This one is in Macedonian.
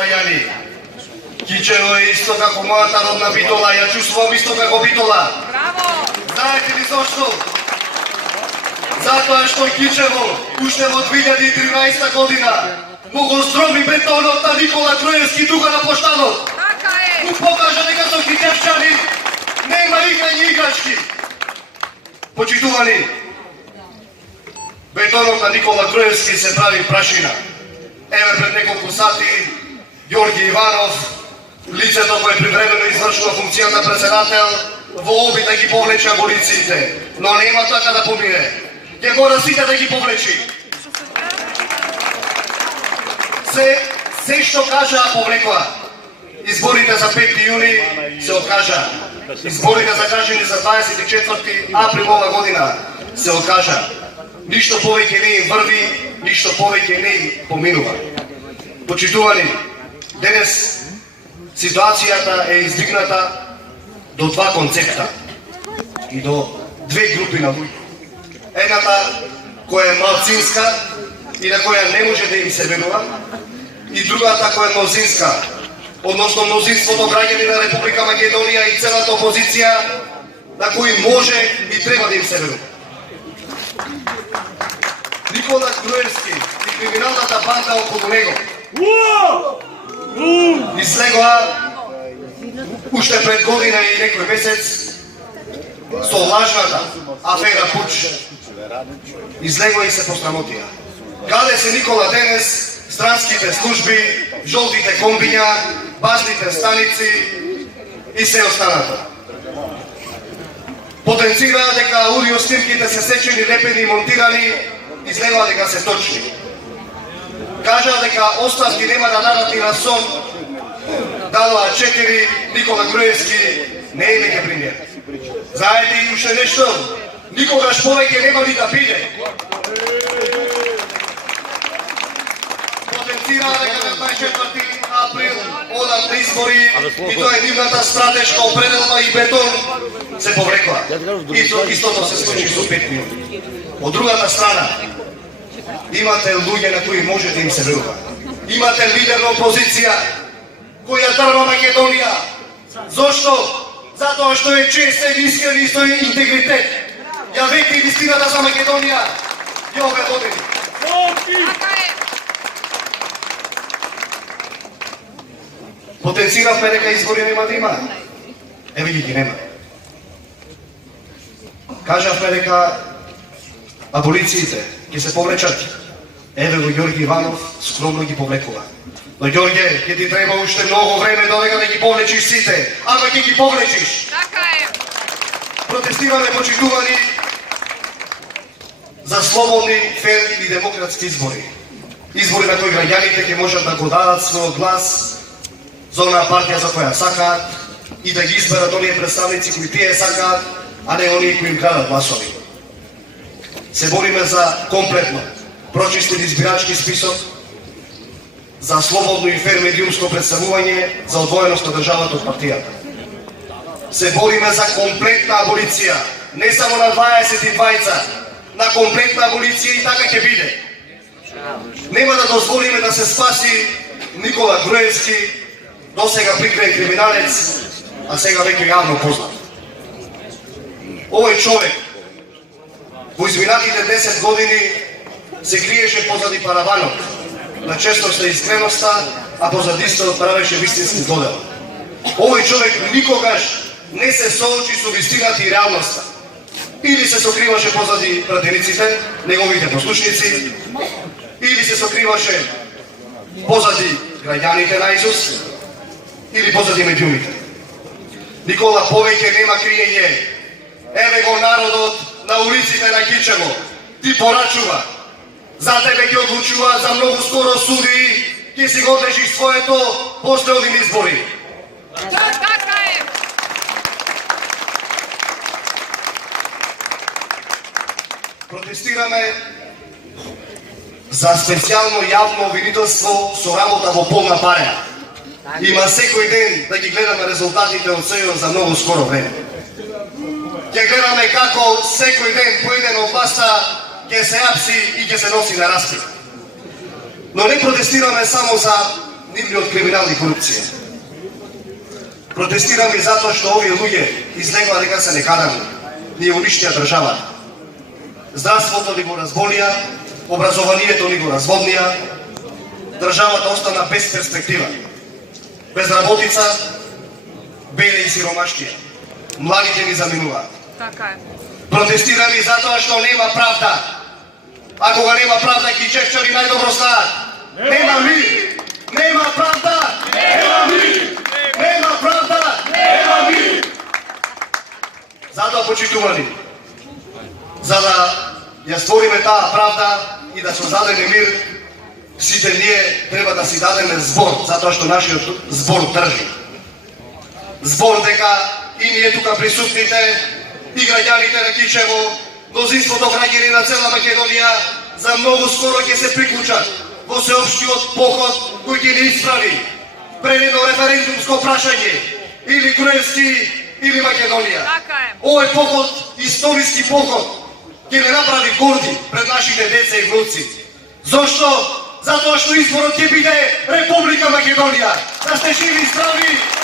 крајани. Кичево е исто како мојата родна Битола, ја чувствувам исто како Битола. Браво! Знаете ли зошто? Затоа што Кичево, уште во 2013 година, му го здроби бетонот на Никола Груевски тука на площадот. Така е! Му покажа дека со кичевчани нема играње играчки. Почитувани, бетонот на Никола Груевски се прави прашина. Еве пред неколку сати, Јорги Иванов, лицето кој привремено извршува функцијата председател, во обид да ги повлече аболициите, но нема така да помине. Ќе мора сите да ги повлечи. Се што кажа повлекоа. Изборите за 5 јуни се откажа. Изборите закажани за 24 април ова година се откажа. Ништо повеќе не им врви, ништо повеќе не им поминува. Почитувани, денес ситуацијата е издигната до два концепта и до две групи на луѓе. Едната која е малцинска и на која не може да им се верува, и другата која е мнозинска, односно мнозинството граѓани на Република Македонија и целата опозиција на кои може и треба да им се верува. Никола Груевски и криминалната банда околу него излегоа уште пред година и некој месец со лажната афера Пуч. Излегоа и се посрамотија. Каде се Никола денес? Странските служби, жолтите комбиња, базните станици и се останато. Потенцираат дека аудиоснимките се сечени, лепени и монтирани, излегоа дека се точни. Кажаа дека оставки нема да дадат и на сон, дадоа 4, Никола Груевски не е веќе премиер. Знаете и уште нешто? Никогаш повеќе нема ни да биде. Потенцира дека на 24 април одат на избори и тоа е нивната стратешка определба и бетон се повлекоа. Истото се случи со 5 минути. Од другата страна, имате луѓе на кои може да им се верува. Имате лидер на опозиција која дрва Македонија. Зошто? Затоа што е честен, искрен и со интегритет. Јавете вистината за Македонија и ове години. Потенциравме дека избори нема да има. Еве ги нема. Кажавме дека аболициите ќе се повлечат. Еве го Јорги Иванов скромно ги повлекува. Но Ѓорѓе, ќе ти треба уште многу време додека да ги повлечиш сите, ама ќе ги повлечиш. Така е. Протестираме, почитувани, за слободни, фер и демократски избори. Избори на кои граѓаните ќе можат да го дадат својот глас за онаа партија за која сакаат и да ги изберат оние представници кои тие сакаат, а не оние кои им крадат гласови. Се бориме за комплетно прочистен избирачки список, за слободно и фер медиумско представување, за одвоеност на државата од партијата. Се бориме за комплетна аболиција, не само на 22-ца, на комплетна аболиција и така ќе биде. Нема да дозволиме да се спаси Никола Груевски, досега прикрен криминалец, а сега веќе јавно познат. Овој човек во изминатите 10 години се криеше позади параванот на честоста и искреноста, а позади исто правеше вистински злодел. Овој човек никогаш не се соочи со вистината и реалноста. Или се сокриваше позади пратениците, неговите послушници, или се сокриваше позади граѓаните на Исус, или позади медиумите. Никола повеќе нема криење. Еве го народот на улиците на Кичево. Ти порачува. За тебе ќе одлучува, за многу скоро суди, ќе си го одлежиш своето после овие избори. Така е. Протестираме за специјално јавно обвинителство со работа во полна пареја. Има секој ден да ги гледаме резултатите од СЈО за многу скоро време. Ќе гледаме како секој ден по еден од власта ќе се апси и ќе се носи на распит. Но не протестираме само за нивни од криминал и корупција. Протестираме затоа што овие луѓе излегува дека се некадърни, ни уништија држава. Здравството ни го разболија, образованието ни го разводнија, државата остана без перспектива. Безработица, беда и сиромаштија. Младите ни заминуваат. Така е. Протестираме затоа што нема правда. А кога нема правда, кичевчари најдобро знаат. Нема мир! Нема правда! Нема мир! Нема правда! Нема мир! Затоа, почитувани, за да ја створиме таа правда и да создадеме мир, сите ние треба да си дадеме збор, затоа што нашиот збор држи. Збор дека и ние тука присутните, и граѓаните на Кичево, мнозинството граѓани на цела Македонија, за многу скоро ќе се приклучат во сеопштиот поход кој ќе ни исправи пред едно референдумско прашање, или Груевски, или Македонија. Така е. Овој поход, историски поход, ќе не направи горди пред нашите деца и внуци. Зошто? Затоа што изборот ќе биде Република Македонија. Да сте живи и здрави!